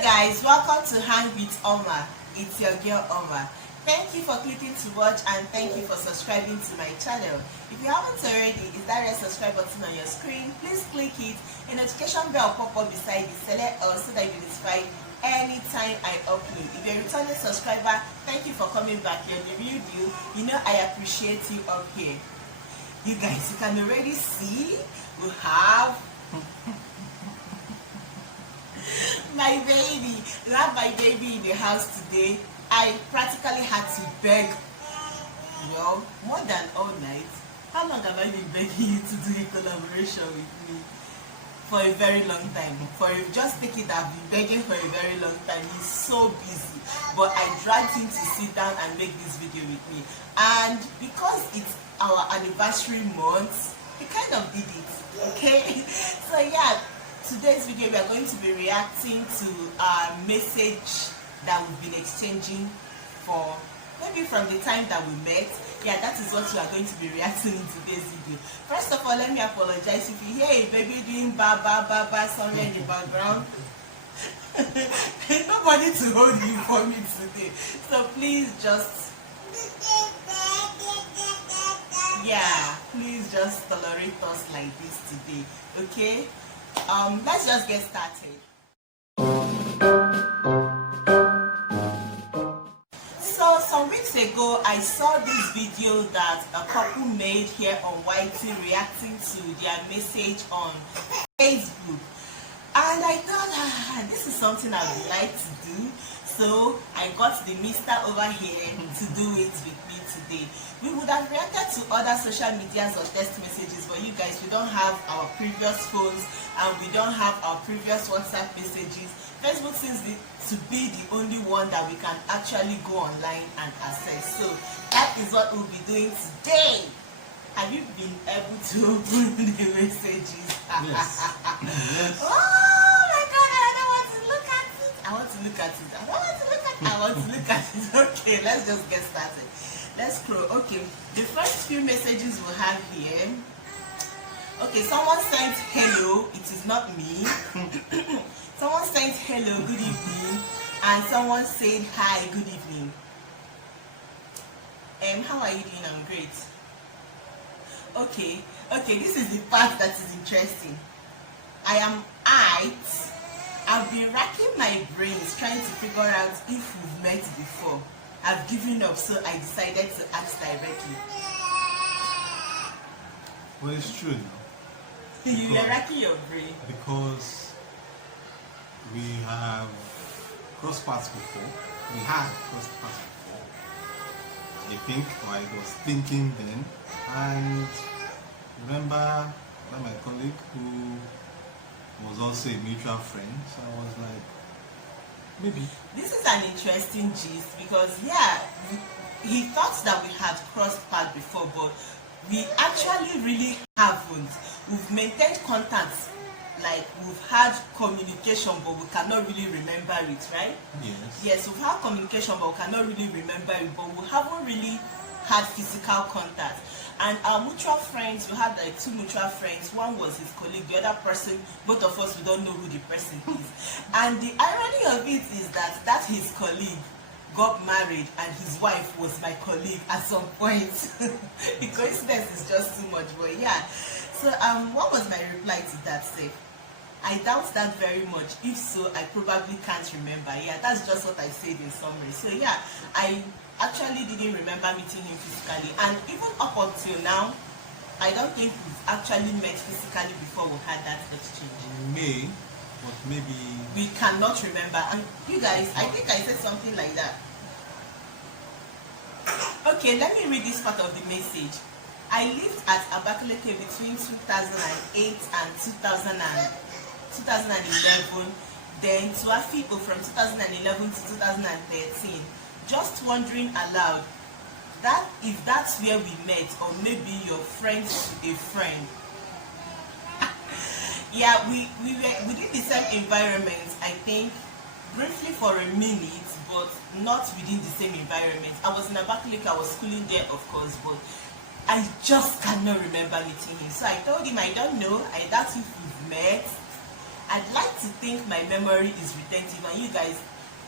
guys, welcome to Hang with Omaa. It's your girl Omaa. Thank you for clicking to watch and thank you for subscribing to my channel. If you haven't already, is that red subscribe button on your screen? Please click it. A notification bell will pop up beside it. Select all so that you'll be notified anytime I upload. If you're a returning subscriber, thank you for coming back. You're the real deal. You know I appreciate you up here. You guys, you can already see we have my baby. We have my baby in the house today. I practically had to beg, well, more than all night. How long have I been begging you to do a collaboration with me? For a very long time. Just take it, I've been begging for a very long time. He's so busy. But I dragged him to sit down and make this video with me. And because it's our anniversary month, he kind of did it. Okay? So yeah, today's video we are going to be reacting to a message that we've been exchanging for maybe from the time that we met. Yeah, that is what we are going to be reacting in today's video. First of all, let me apologize if you hear a baby doing ba ba ba ba somewhere in the background. There's nobody to hold you for me today, so please just please just tolerate us like this today, okay? Let's just get started. So some weeks ago I saw this video that a couple made here on YT reacting to their message on Facebook, and I thought this is something I would like to do, so I got the mister over here to do it with me today. We would have reacted to other social medias or text messages, but you guys, we don't have our previous phones and we don't have our previous WhatsApp messages. Facebook seems to be the only one that we can actually go online and access. So that is what we'll be doing today. Have you been able to open the messages? Yes. Yes. Oh my God, I don't want to look at it. I want to look at it. I don't want to look at it. I want to look at it. Okay, let's just get started. Let's scroll. Okay, the first few messages we have here. Okay, someone sent hello. It is not me. Someone sent hello, good evening, and someone said hi, good evening. How are you doing? I'm great. Okay, this is the part that is interesting. I've been racking my brains trying to figure out if we've met before. I've given up, so I decided to ask directly. Well, it's true now. You are racking your brain. Because we have crossed paths before. We had crossed paths before. I think, or I was thinking then. And remember my colleague who was also a mutual friend. So I was like, maybe. This is an interesting gist because he thought that we had crossed paths before, but we actually really haven't. We've maintained contact, like we've had communication, but we cannot really remember it, right? Yes, we've had communication, but we cannot really remember it, but we haven't really had physical contact. And our mutual friends, we had like two mutual friends. One was his colleague, the other person, both of us, we don't know who the person is. And the irony of it is that his colleague got married and his wife was my colleague at some point. The coincidence is just too much, but yeah. So what was my reply to that, Safe? I doubt that very much. If so, I probably can't remember. Yeah, that's just what I said in summary. So yeah, I actually didn't remember meeting him physically, and even up until now, I don't think we've actually met physically before we had that exchange. We may, but maybe we cannot remember. And you guys, I think I said something like that. Okay, let me read this part of the message. I lived at Abakaleke between 2008 and 2011, then to Afiko from 2011 to 2013. Just wondering aloud that if that's where we met, or maybe your friends to a friend. Yeah, we did the same environment, I think, briefly for a minute, but not within the same environment. I was in Abakaleke, I was schooling there, of course, but I just cannot remember meeting him. So I told him I don't know, I doubt if we've met. I'd like to think my memory is retentive, and you guys,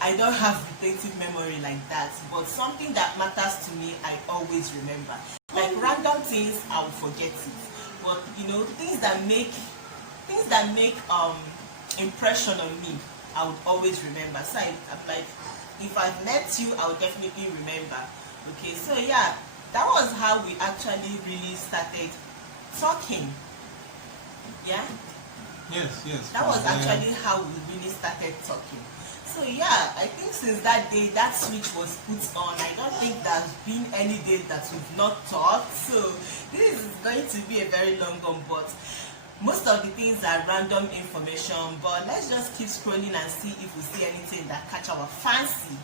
I don't have retentive memory like that, but something that matters to me, I always remember. Like random things, I will forget it, but you know, things that make impression on me, I would always remember. So I'm like, if I've met you, I would definitely remember. Okay, so yeah, that was how we actually really started talking. Yeah, Yes. that was actually how we really started talking. So yeah, I think since that day that switch was put on. I don't think there's been any day that we've not talked. So this is going to be a very long one, but most of the things are random information. But let's just keep scrolling and see if we see anything that catch our fancy.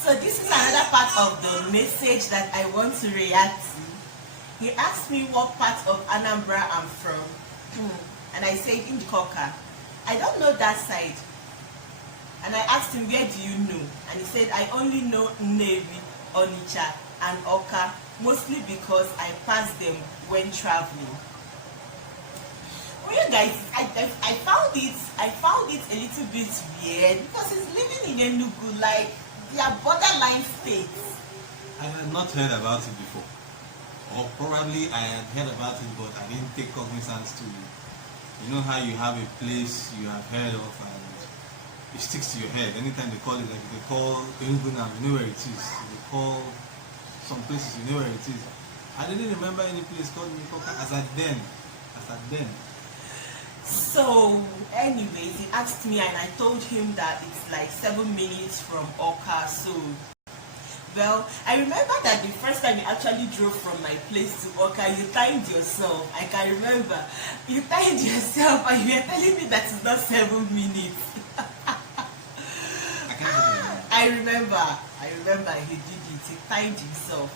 So this is another part of the message that I want to react to. He asked me what part of Anambra I'm from, and I said Indikoka. I don't know that side. And I asked him, where do you know? And he said, I only know Nnewi, Onitsha, and Oka, mostly because I pass them when traveling. Well, you guys, I found it a little bit weird because he's living in Enugu, like they are borderline states. I had not heard about it before. Or probably I had heard about it, but I didn't take cognizance to it. You know how you have a place you have heard of and it sticks to your head. Anytime they call it, like they call Enugu now, you know where it is. They call some places, you know where it is. I didn't remember any place called Nikoka as at then. So anyways, he asked me and I told him that it's like 7 minutes from Oka. So well, I remember that the first time you actually drove from my place to Oka, you timed yourself. I can remember. You timed yourself and you were telling me that it's not 7 minutes. I remember he did it. He timed himself.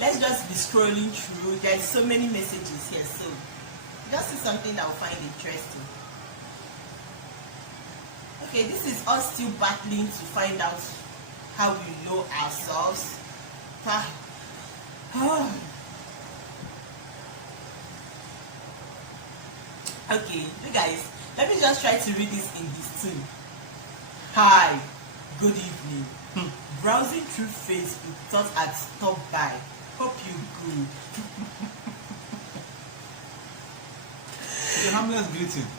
Let's just be scrolling through. There's so many messages here, so just see something that I'll find interesting. Okay, this is us still battling to find out how we know ourselves. Okay, you guys, let me just try to read this in this too. Hi, good evening. Browsing through Facebook, thought I'd stop by. Hope you good. The harmless greeting.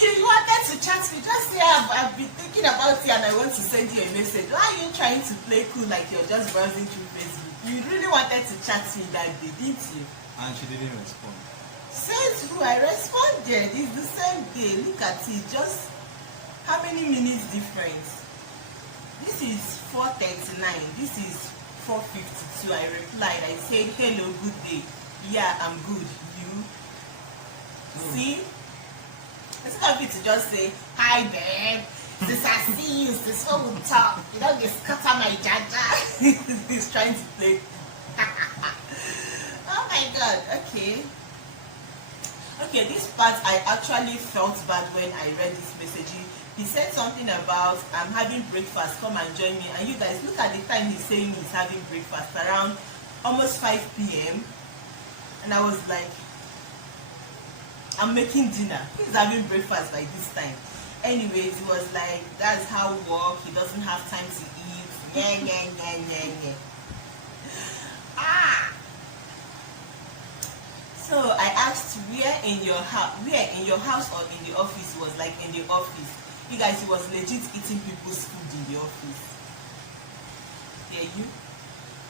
He wanted to chat me, just say I've been thinking about you and I want to send you a message. Why are you trying to play cool like you're just browsing through Facebook? You really wanted to chat me that day, didn't you? And she didn't respond. Says who? I responded. It's the same day. Look at it. Just how many minutes difference? This is 4:39. This is 4:52. I replied. I said, hello, good day. Yeah, I'm good. You? See? It's not good to just say, hi babe. Since I see you, this one will talk. You don't get scatter my jaja. He's trying to play. Oh my god, okay. Okay, this part I actually felt bad when I read this message. He said something about I'm having breakfast, come and join me. And you guys, look at the time he's saying he's having breakfast, around almost 5 p.m. And I was like, I'm making dinner. He's having breakfast by this time. Anyways, he was like, that's how work, he doesn't have time to eat. Yeah. So I asked where in your house or in the office. He was like, in the office. You guys, he was legit eating people's food in the office. Yeah, you?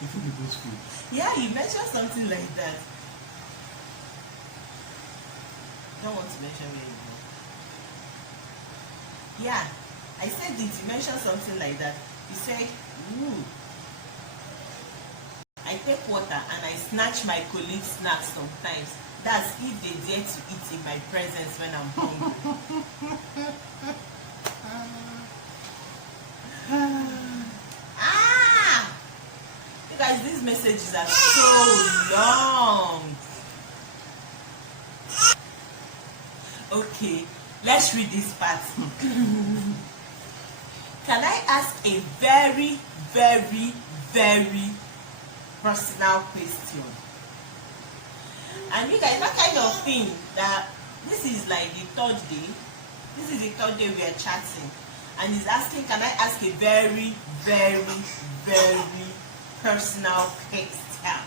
Eating people's food? Yeah, he mentioned something like that. Don't want to mention me anymore. Yeah, I said it. He mentioned something like that. He said, ooh. I take water and I snatch my colleagues' snacks sometimes. That's if they dare to eat in my presence when I'm hungry. You guys, these messages are so long. Okay, let's read this part. Can I ask a very, very, very personal question? And you guys, that kind of thing that this is like the third day. This is the third day we are chatting, and he's asking, can I ask a very, very, very personal question?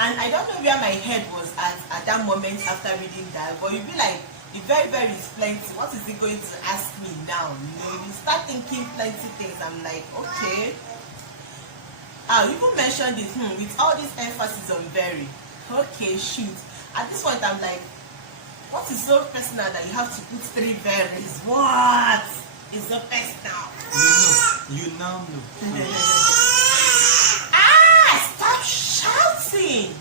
And I don't know where my head was at that moment after reading that, but you'd be like, the very, very is plenty. What is he going to ask me now? You know, you start thinking plenty things. I'm like, okay. I'll even mention this, with all this emphasis on very. Okay, shoot. At this point, I'm like, what is so personal that you have to put 3 varies? What is so personal? You now know. Stop shouting!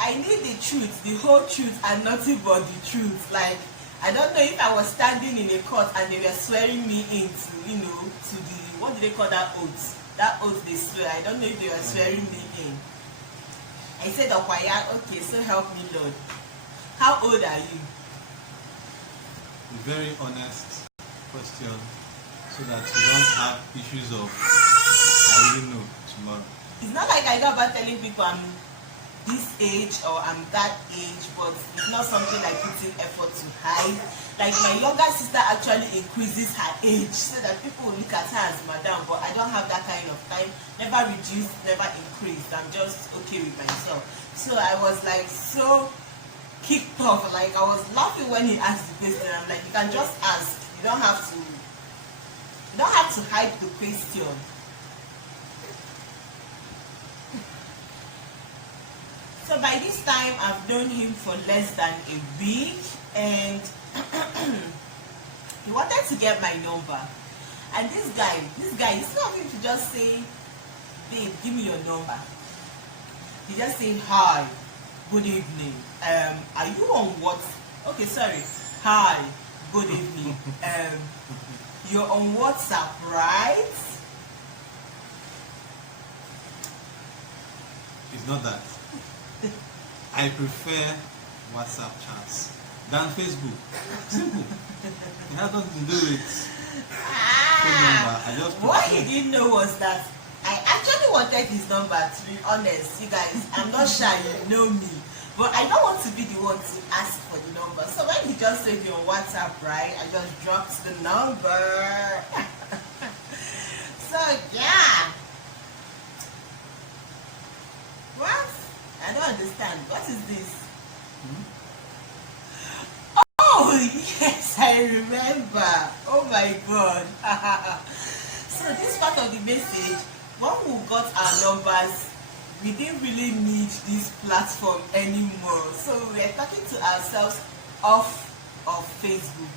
I need the truth, the whole truth, and nothing but the truth. Like, I don't know if I was standing in a court and they were swearing me into, to the, what do they call that oath? That oath they swear. I don't know if they were swearing me in. I said, Okwaya, okay, so help me, Lord. How old are you? A very honest question, so that you don't have issues of, I will know tomorrow. It's not like I go about telling people I'm this age or I'm that age, but it's not something I put in effort to hide. Like, my younger sister actually increases her age so that people will look at her as madam, but I don't have that kind of time. Never reduced, never increased. I'm just okay with myself. So I was like so kicked off. Like, I was laughing when he asked the question. I'm like, you can just ask. You don't have to hide the question. So by this time, I've known him for less than a week, and he wanted to get my number. And this guy, it's not him to just say, babe, give me your number. He just said, hi, good evening. Are you on what? Okay, sorry. Hi, good evening. You're on WhatsApp, right? It's not that. I prefer WhatsApp chats than Facebook. Simple. It has nothing to do with phone number. I just prefer. What he didn't know was that I actually wanted his number, to be honest. You guys, I'm not shy, you know me. But I don't want to be the one to ask for the number. So when he just said you're on WhatsApp, right, I just dropped the number. So yeah. What? I don't understand. What is this? Oh, yes, I remember. Oh my God. So this part of the message, when we got our numbers, we didn't really need this platform anymore. So we were talking to ourselves off of Facebook.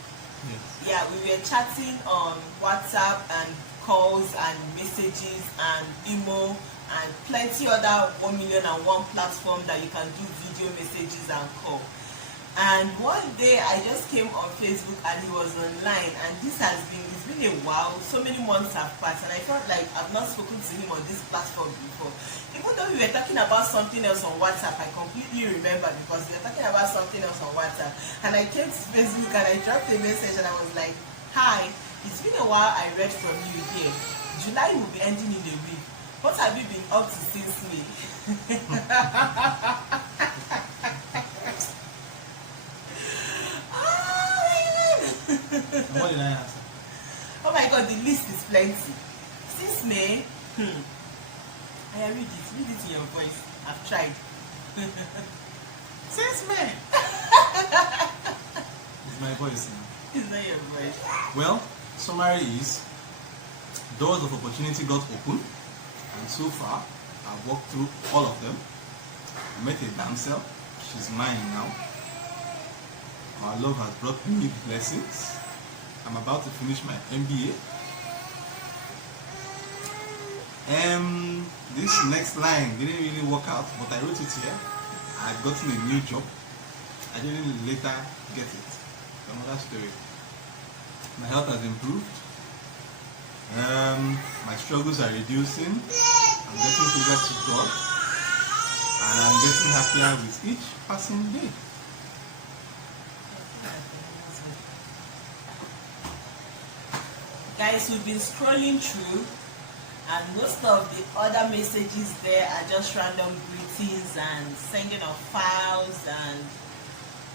Yes. Yeah, we were chatting on WhatsApp and calls and messages and email and plenty other 1,000,001 platform that you can do video messages and call. And one day I just came on Facebook and he was online, and it's been a while. So many months have passed, and I felt like I've not spoken to him on this platform before. Even though we were talking about something else on WhatsApp, I completely remember, because we were talking about something else on WhatsApp. And I came to Facebook and I dropped a message and I was like, hi, it's been a while I read from you here. July will be ending in a week. What have you been up to since May? What did I answer? Oh my God, the list is plenty. Since May, I read it in your voice. I've tried. Since May. It's my voice now. It's not your voice. Well, summary is, doors of opportunity got open, and so far I've walked through all of them. I met a damsel. She's mine now. Our love has brought me blessings. I'm about to finish my MBA. This next line didn't really work out, but I wrote it here. I've gotten a new job. I didn't later get it. Another story. My health has improved. My struggles are reducing. I'm getting closer to God, and I'm getting happier with each passing day. Guys, we've been scrolling through, And most of the other messages there are just random greetings and sending of files and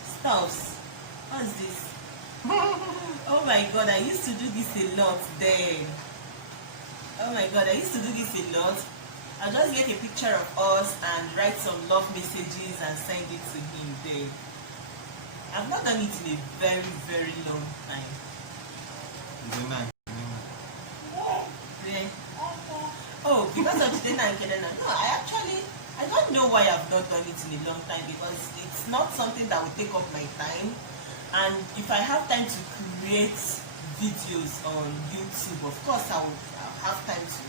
stuffs. What's this? Oh my god, I used to do this a lot then. Oh my god, I used to do this a lot. I'll just get a picture of us and write some love messages and send it to him there. I've not done it in a very, very long time. Yeah. Oh, because of Jidena and Kedena. No, I don't know why I've not done it in a long time, because it's not something that will take up my time. And if I have time to create videos on YouTube, of course I'll have time to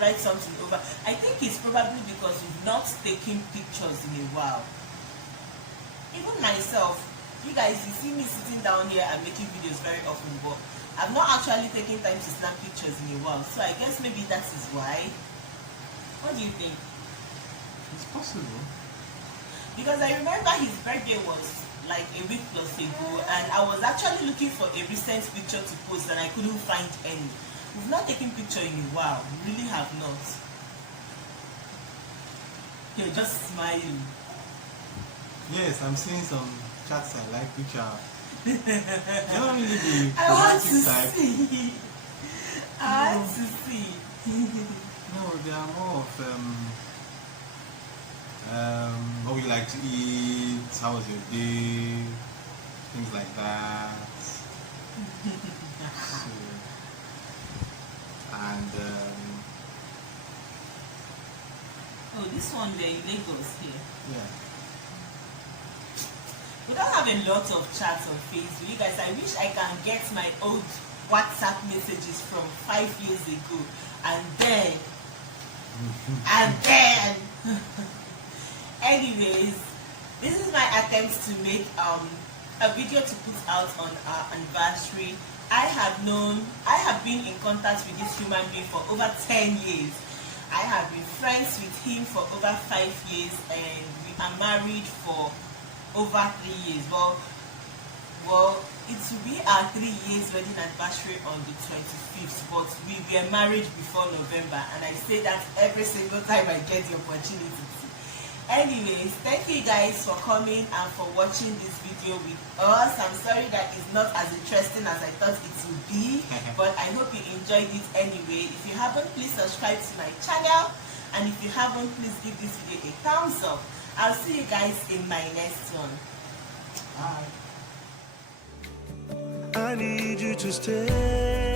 write something over. I think it's probably because we've not taken pictures in a while. Even myself, you guys, you see me sitting down here and making videos very often, but I've not actually taken time to snap pictures in a while. So I guess maybe that is why. What do you think? It's possible. Because I remember his birthday was like a week plus ago, and I was actually looking for a recent picture to post and I couldn't find any. We've not taken picture in a while. We really have not. You're just smiling. Yes, I'm seeing some chats I like, which are they don't really be I want to type. see. I want to see. No, they are more of what you like to eat, how was your day, things like that. So, and Oh, this one there in Lagos here. yeah. We don't have a lot of chats on Facebook. You guys, I wish I can get my old WhatsApp messages from 5 years ago. And then, anyways, this is my attempt to make a video to put out on our anniversary. I have been in contact with this human being for over 10 years. I have been friends with him for over 5 years, and we are married for over 3 years. Well, it will be our 3 years wedding anniversary on the 25th, but we were married before November, and I say that every single time I get the opportunity to. Anyways, thank you guys for coming and for watching this video with us. I'm sorry that it's not as interesting as I thought it would be, but I hope you enjoyed it anyway. If you haven't, please subscribe to my channel, and if you haven't, please give this video a thumbs up. I'll see you guys in my next one. Bye. I need you to stay.